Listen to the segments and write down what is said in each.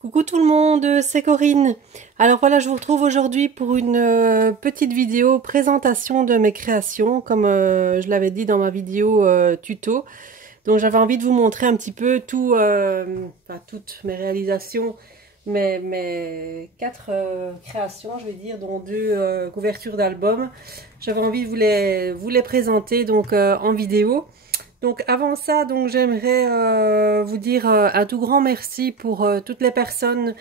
Coucou tout le monde, c'est Corinne. Alors voilà, je vous retrouve aujourd'hui pour une petite vidéo présentation de mes créations, comme je l'avais dit dans ma vidéo tuto. Donc j'avais envie de vous montrer un petit peu toutes mes réalisations, mes quatre créations, je vais dire, dont deux couvertures d'albums. J'avais envie de vous les présenter donc en vidéo. Donc avant ça, donc j'aimerais vous dire un tout grand merci pour toutes les personnes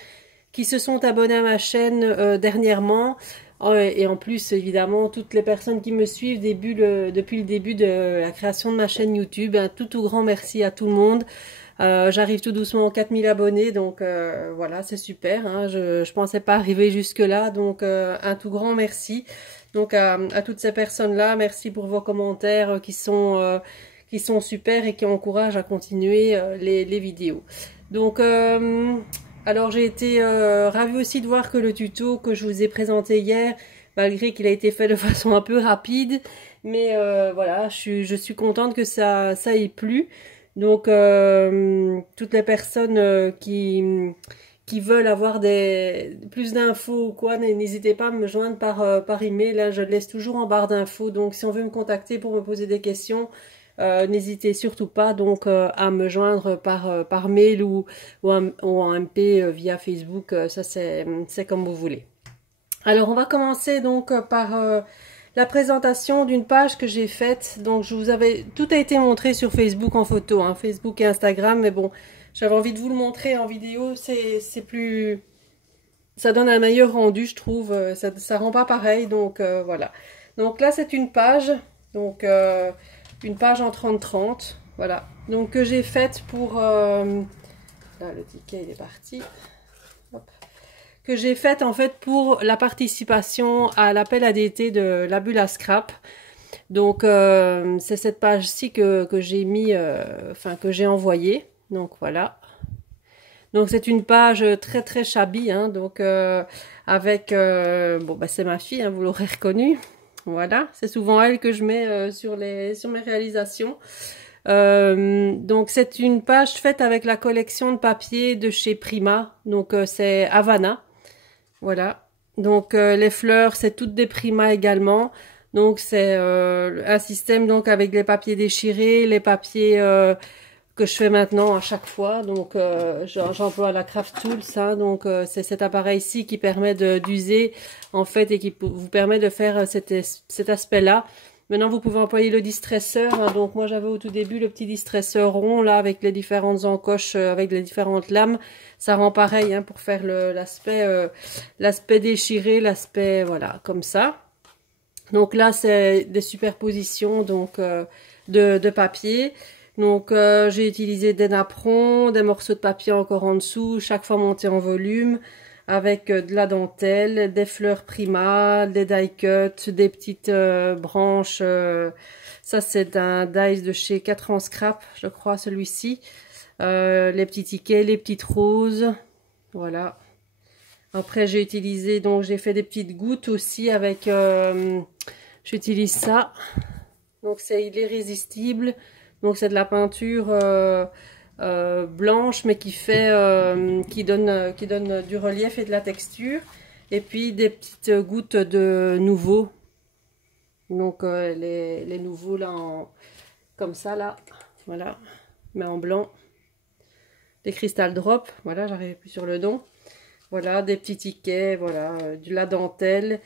qui se sont abonnées à ma chaîne dernièrement. Et en plus, évidemment, toutes les personnes qui me suivent depuis le début de la création de ma chaîne YouTube. Un tout grand merci à tout le monde. J'arrive tout doucement aux 4000 abonnés, donc voilà, c'est super. Hein. Je pensais pas arriver jusque-là, donc un tout grand merci. Donc à toutes ces personnes-là, merci pour vos commentaires qui sont super et qui encouragent à continuer les vidéos. Donc alors j'ai été ravie aussi de voir que le tuto que je vous ai présenté hier, malgré qu'il a été fait de façon un peu rapide, mais voilà, je suis contente que ça ait plu. Donc toutes les personnes qui veulent avoir plus d'infos ou quoi, n'hésitez pas à me joindre par email. Là, je le laisse toujours en barre d'infos. Donc si on veut me contacter pour me poser des questions, n'hésitez surtout pas donc à me joindre par mail ou en MP via Facebook. Ça c'est comme vous voulez. Alors on va commencer donc par la présentation d'une page que j'ai faite. Donc tout a été montré sur Facebook en photo, hein, Facebook et Instagram, mais bon, j'avais envie de vous le montrer en vidéo. C'est plus, ça donne un meilleur rendu, je trouve. Ça rend pas pareil, donc voilà. Donc là c'est une page, donc une page en 30-30, voilà. Donc que j'ai faite pour là le ticket il est parti. Hop. Que j'ai faite en fait pour la participation à l'appel à d'été de la bulle à scrap. Donc c'est cette page-ci que j'ai mis, que j'ai envoyée. Donc voilà. Donc c'est une page très shabby, hein, donc avec bon bah c'est ma fille, hein, vous l'aurez reconnue. Voilà, c'est souvent elle que je mets sur mes réalisations. Donc c'est une page faite avec la collection de papier de chez Prima. Donc c'est Havana. Voilà. Donc les fleurs, c'est toutes des Prima également. Donc c'est un système donc avec les papiers déchirés, les papiers que je fais maintenant à chaque fois. Donc j'emploie la Craft Tools, hein, donc c'est cet appareil-ci qui permet d'user en fait et qui vous permet de faire cet aspect-là. Maintenant vous pouvez employer le distresseur, hein, donc moi j'avais au tout début le petit distresseur rond là avec les différentes encoches, avec les différentes lames. Ça rend pareil, hein, pour faire l'aspect déchiré, l'aspect voilà comme ça. Donc là c'est des superpositions donc de papier. Donc j'ai utilisé des napperons, des morceaux de papier encore en dessous, chaque fois monté en volume, avec de la dentelle, des fleurs Prima, des die cuts, des petites branches. Ça c'est un dies de chez 4 ans scrap, je crois celui-ci. Les petits tickets, les petites roses, voilà. Après j'ai utilisé, donc j'ai fait des petites gouttes aussi avec, j'utilise ça. Donc c'est irrésistible. Donc c'est de la peinture blanche mais qui donne du relief et de la texture. Et puis des petites gouttes de nouveau. Donc les nouveaux là comme ça là. Voilà. Mais en blanc. Des crystal drops. Voilà, j'arrive plus sur le don. Voilà, des petits tickets. Voilà, de la dentelle.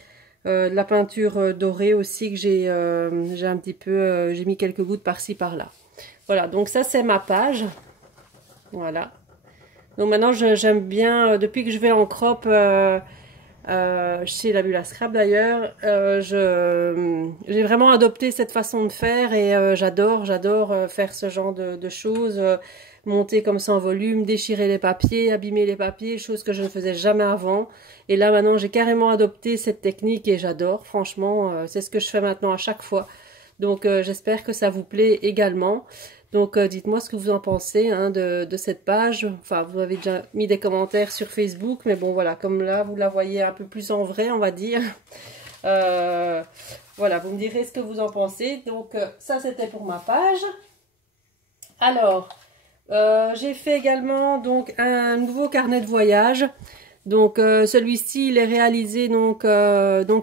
De la peinture dorée aussi que j'ai un petit peu, j'ai mis quelques gouttes par-ci par-là. Voilà, donc ça c'est ma page. Voilà. Donc maintenant j'aime bien, depuis que je vais en crop chez la bulle à scrap d'ailleurs, j'ai vraiment adopté cette façon de faire et j'adore faire ce genre de choses. Monter comme ça en volume, déchirer les papiers, abîmer les papiers, chose que je ne faisais jamais avant. Et là maintenant j'ai carrément adopté cette technique et j'adore, franchement, c'est ce que je fais maintenant à chaque fois. Donc j'espère que ça vous plaît également. Donc dites-moi ce que vous en pensez, hein, de cette page. Enfin, vous avez déjà mis des commentaires sur Facebook, mais bon voilà, comme là vous la voyez un peu plus en vrai, on va dire. Voilà, vous me direz ce que vous en pensez. Donc ça c'était pour ma page. Alors, J'ai fait également donc un nouveau carnet de voyage. Donc celui-ci il est réalisé donc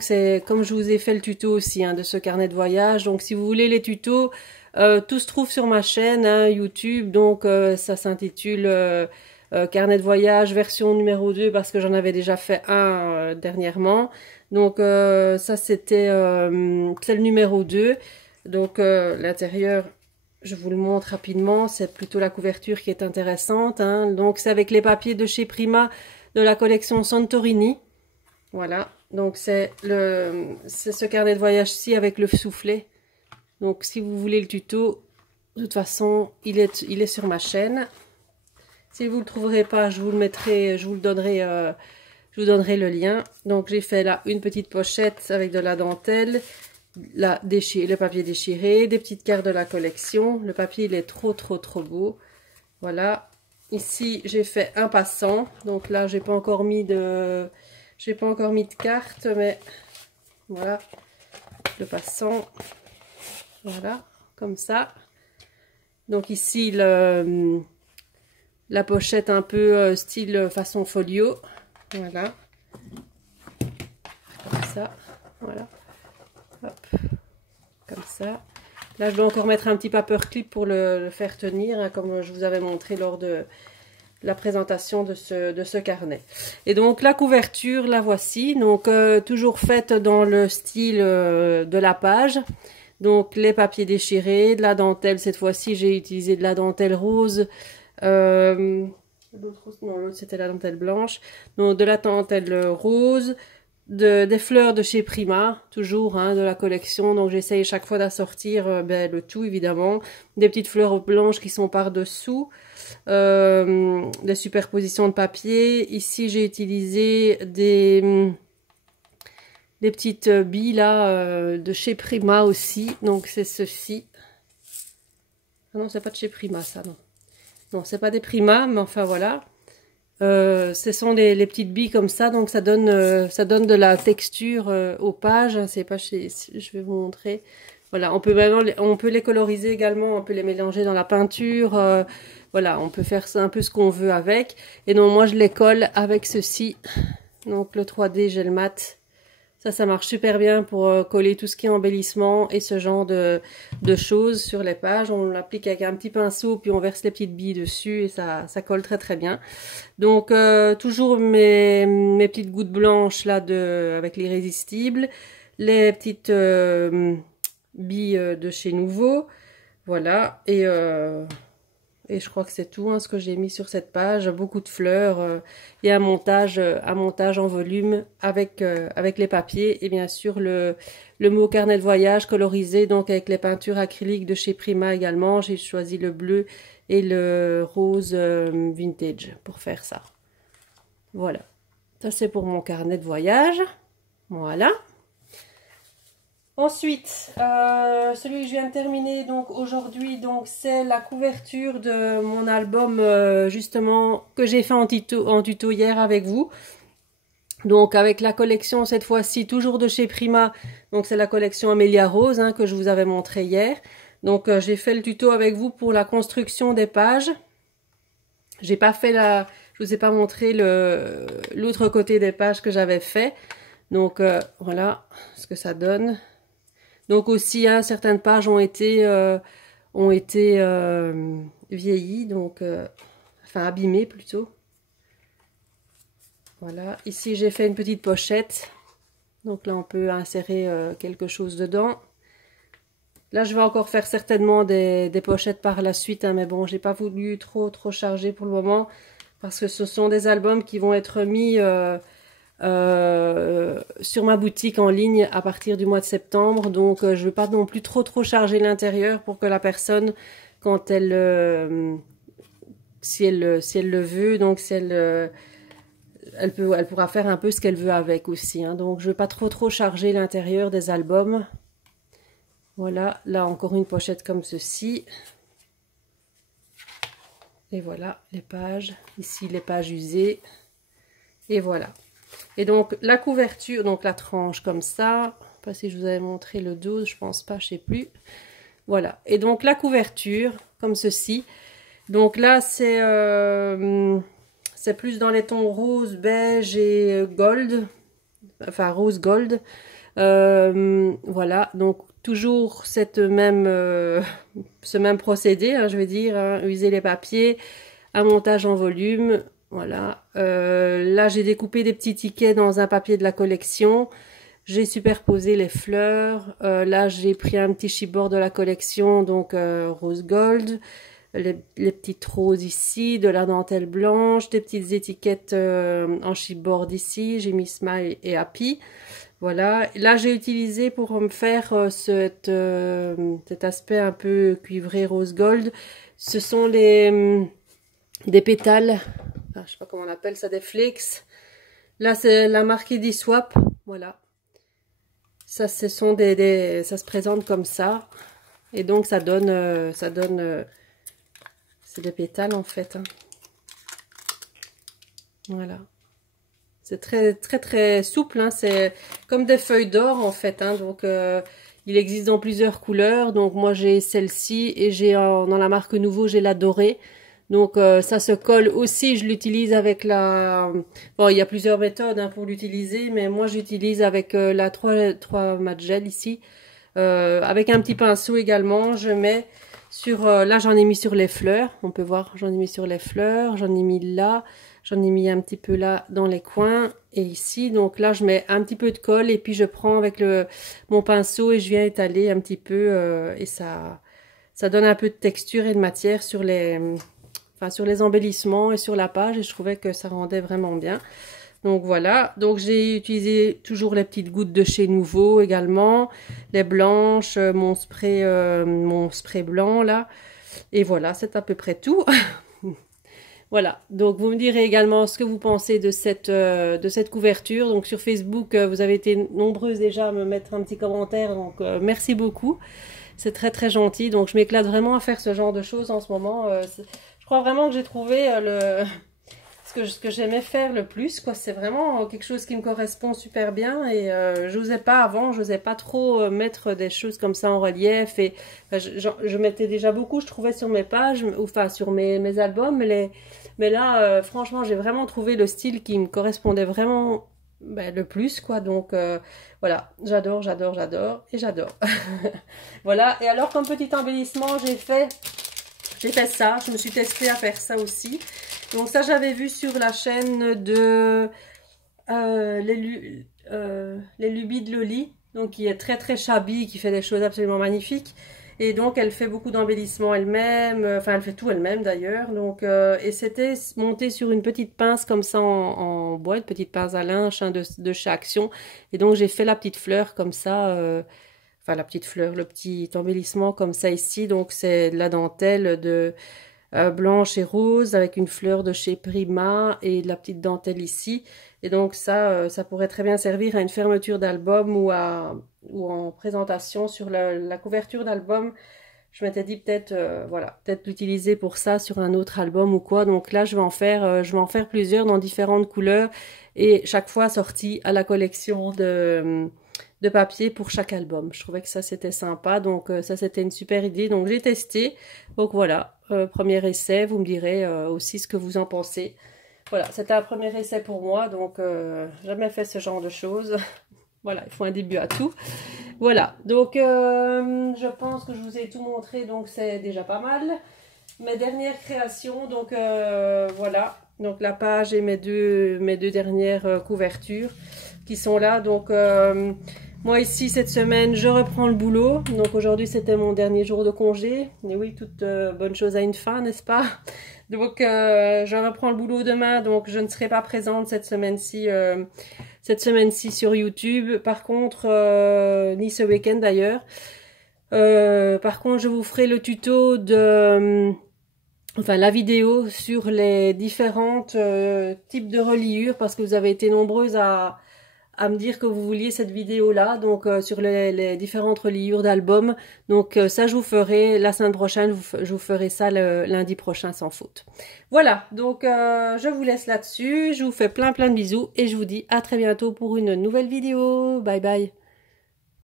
c'est comme je vous ai fait le tuto aussi hein, de ce carnet de voyage. Donc si vous voulez les tutos, tout se trouve sur ma chaîne hein, YouTube. Donc ça s'intitule carnet de voyage version numéro 2 parce que j'en avais déjà fait un dernièrement. Donc ça c'était c'est le numéro 2. Donc l'intérieur, je vous le montre rapidement, c'est plutôt la couverture qui est intéressante hein. Donc c'est avec les papiers de chez Prima de la collection Santorini. Voilà, donc c'est ce carnet de voyage-ci avec le soufflet. Donc si vous voulez le tuto, de toute façon, il est sur ma chaîne. Si vous ne le trouverez pas, je vous le mettrai, je vous donnerai le lien. Donc j'ai fait là une petite pochette avec de la dentelle, le papier déchiré, des petites cartes de la collection. Le papier il est trop beau. Voilà. Ici j'ai fait un passant. Donc là j'ai pas encore mis de carte, mais voilà le passant. Voilà, comme ça. Donc ici la pochette un peu style façon folio. Voilà. Comme ça. Voilà. Hop. Comme ça. Là, je dois encore mettre un petit paperclip pour le faire tenir, hein, comme je vous avais montré lors de la présentation de ce carnet. Et donc, la couverture, la voici. Donc, toujours faite dans le style de la page. Donc, les papiers déchirés, de la dentelle. Cette fois-ci, j'ai utilisé de la dentelle rose. L'autre, c'était la dentelle blanche. Donc, de la dentelle rose. Des fleurs de chez Prima, toujours hein, de la collection, donc j'essaye chaque fois d'assortir le tout évidemment, des petites fleurs blanches qui sont par dessous, des superpositions de papier. Ici j'ai utilisé des petites billes là de chez Prima aussi, donc c'est ceci. Ah non, c'est pas de chez Prima ça, non c'est pas des Prima, mais enfin voilà. Ce sont les petites billes comme ça, donc ça donne de la texture aux pages. C'est pas chez, je vais vous montrer. Voilà, on peut les coloriser également, on peut les mélanger dans la peinture. Voilà, on peut faire ça un peu ce qu'on veut avec. Et donc moi je les colle avec ceci. Donc le 3D gel mat. Ça marche super bien pour coller tout ce qui est embellissement et ce genre de choses sur les pages. On l'applique avec un petit pinceau, puis on verse les petites billes dessus et ça colle très bien. Donc toujours mes petites gouttes blanches là avec l'irrésistible, les petites billes de chez Nouveau, voilà. Et je crois que c'est tout hein, ce que j'ai mis sur cette page. Beaucoup de fleurs et un montage en volume avec les papiers. Et bien sûr le mot carnet de voyage colorisé donc avec les peintures acryliques de chez Prima également. J'ai choisi le bleu et le rose vintage pour faire ça. Voilà. Ça c'est pour mon carnet de voyage. Voilà. Ensuite, celui que je viens de terminer donc aujourd'hui, donc c'est la couverture de mon album justement que j'ai fait en tuto hier avec vous. Donc avec la collection cette fois-ci toujours de chez Prima, donc c'est la collection Amélia Rose hein, que je vous avais montré hier. Donc j'ai fait le tuto avec vous pour la construction des pages. J'ai pas fait je vous ai pas montré l'autre côté des pages que j'avais fait. Donc voilà ce que ça donne. Donc aussi, hein, certaines pages ont été vieillies, donc enfin abîmées plutôt. Voilà, ici j'ai fait une petite pochette. Donc là on peut insérer quelque chose dedans. Là je vais encore faire certainement des pochettes par la suite, hein, mais bon, j'ai pas voulu trop charger pour le moment parce que ce sont des albums qui vont être mis sur ma boutique en ligne à partir du mois de septembre, donc je ne veux pas non plus trop charger l'intérieur pour que la quand elle si elle le veut, donc si elle pourra faire un peu ce qu'elle veut avec aussi hein. Donc je ne veux pas trop charger l'intérieur des albums. Voilà, là encore une pochette comme ceci. Et voilà les pages, ici les pages usées. Et voilà. Et donc la couverture, donc la tranche comme ça, je sais pas si je vous avais montré le dos, je pense pas, je sais plus. Voilà, et donc la couverture comme ceci. Donc là, c'est plus dans les tons rose, beige et gold. Enfin, rose gold. Voilà, donc toujours ce même procédé, hein, je vais dire, hein, user les papiers, un montage en volume. Voilà. Là, j'ai découpé des petits tickets dans un papier de la collection. J'ai superposé les fleurs. Là, j'ai pris un petit chipboard de la collection, donc rose gold. Les petites roses ici, de la dentelle blanche, des petites étiquettes en chipboard ici. J'ai mis Smile et Happy. Voilà. Là, j'ai utilisé pour me faire cet aspect un peu cuivré rose gold. Ce sont des pétales. Enfin, je sais pas comment on appelle ça, des flakes. Là, c'est la marque Ediswap. Voilà. Ça, ce sont ça se présente comme ça. Et donc, ça donne, c'est des pétales en fait. Hein. Voilà. C'est très, très, très souple. Hein. C'est comme des feuilles d'or en fait. Hein. Donc, il existe dans plusieurs couleurs. Donc, moi, j'ai celle-ci et j'ai dans la marque Nouveau, j'ai la dorée. Donc, ça se colle aussi. Je l'utilise avec la... Bon, il y a plusieurs méthodes hein, pour l'utiliser. Mais moi, j'utilise avec la 3 mat gel ici. Avec un petit pinceau également. Je mets sur... là, j'en ai mis sur les fleurs. On peut voir, j'en ai mis sur les fleurs. J'en ai mis là. J'en ai mis un petit peu là dans les coins et ici. Donc là, je mets un petit peu de colle et puis je prends avec mon pinceau et je viens étaler un petit peu et ça donne un peu de texture et de matière sur sur les embellissements et sur la page et je trouvais que ça rendait vraiment bien. Donc voilà, donc j'ai utilisé toujours les petites gouttes de chez Nouveau également, les blanches, mon spray blanc là. Et voilà, c'est à peu près tout. Voilà, donc vous me direz également ce que vous pensez de cette couverture. Donc sur Facebook, vous avez été nombreuses déjà à me mettre un petit commentaire, donc merci beaucoup. C'est très très gentil, donc je m'éclate vraiment à faire ce genre de choses en ce moment. Je crois vraiment que j'ai trouvé ce que j'aimais faire le plus, quoi. C'est vraiment quelque chose qui me correspond super bien et j'osais pas avant, j'osais pas trop mettre des choses comme ça en relief et je mettais déjà beaucoup, je trouvais sur mes pages, enfin sur mes albums, mais là franchement j'ai vraiment trouvé le style qui me correspondait vraiment le plus, quoi. Donc voilà, j'adore et j'adore. Voilà, et alors comme petit embellissement j'ai fait ça, je me suis testée à faire ça aussi. Donc ça j'avais vu sur la chaîne de les Lubies de Loli, donc qui est très très shabby, qui fait des choses absolument magnifiques. Et donc elle fait beaucoup d'embellissements elle-même, enfin elle fait tout elle-même d'ailleurs. Donc et c'était monté sur une petite pince comme ça en bois, une petite pince à linge hein, de chez Action. Et donc j'ai fait la petite fleur comme ça. Enfin la petite fleur, le petit embellissement comme ça ici, donc c'est de la dentelle de blanche et rose avec une fleur de chez Prima et de la petite dentelle ici. Et donc ça pourrait très bien servir à une fermeture d'album ou en présentation sur la couverture d'album. Je m'étais dit peut-être voilà, peut-être l'utiliser pour ça sur un autre album ou quoi. Donc là je vais en faire plusieurs dans différentes couleurs et chaque fois sorti à la collection de papier pour chaque album. Je trouvais que ça c'était sympa, donc ça c'était une super idée, donc j'ai testé. Donc voilà, premier essai, vous me direz aussi ce que vous en pensez. Voilà, c'était un premier essai pour moi, donc jamais fait ce genre de choses. Voilà, il faut un début à tout. Voilà, donc je pense que je vous ai tout montré, donc c'est déjà pas mal. Mes dernières créations, donc voilà, donc la page et mes deux dernières couvertures qui sont là, donc moi ici cette semaine je reprends le boulot, donc aujourd'hui c'était mon dernier jour de congé, et oui toute bonne chose a une fin n'est-ce pas? Donc je reprends le boulot demain, donc je ne serai pas présente cette semaine-ci sur YouTube, par contre ni ce week-end d'ailleurs. Par contre je vous ferai le tuto de... Enfin, la vidéo sur les différentes types de reliures, parce que vous avez été nombreuses à me dire que vous vouliez cette vidéo-là, donc sur les différentes reliures d'albums. Donc ça, je vous ferai la semaine prochaine, je vous ferai ça le lundi prochain sans faute. Voilà, donc je vous laisse là-dessus, je vous fais plein de bisous et je vous dis à très bientôt pour une nouvelle vidéo. Bye bye.